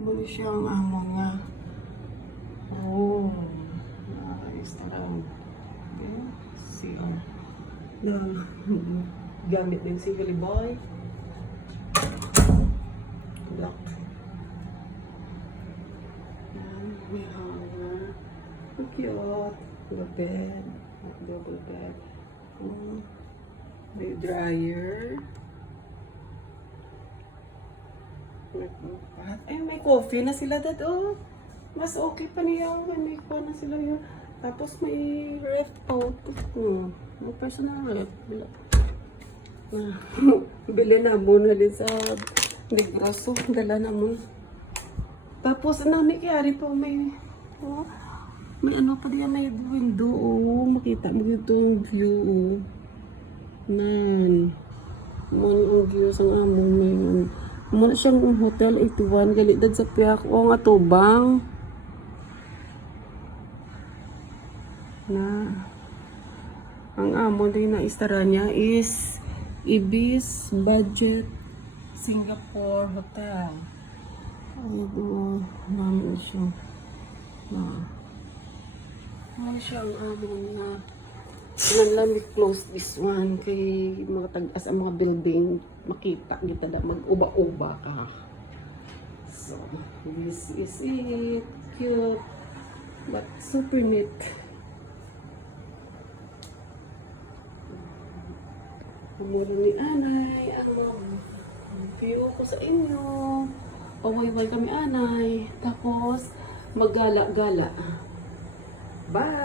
Muli siyang amo nga. Oh, nice. Tarang. Okay. CR. Gamit din si Billy Boy. Lock. Yan, may hanger. So cute. The bed. Double bed. May dryer. Ay, may coffee na sila dad, oh. Mas okay pa niya. May ko na sila yun. Tapos may ref out. May personal ref. Bili na muna din sa Negros. So, dala na mo. Tapos, may kayari pa may ano pa diyan, may window, oh. Makita mo dito yung view, oh. Nan. Muna yung view sa among ngayon. Muna siyang Hotel 81, galidad sa piyak o nga tubang. Na. Ang amo din na istara niya is Ibis Budget Singapore Hotel. Ay, doon. Namin siya. Ano siya ang amo na. Let me close this one kay mga tagas ang mga building makita kita na mag-uba-uba ka. So, this is it. Cute. But super neat. Mura ni Anay. Ang view ko sa inyo. Pawayway kami Anay. Tapos, maggala-gala. Bye!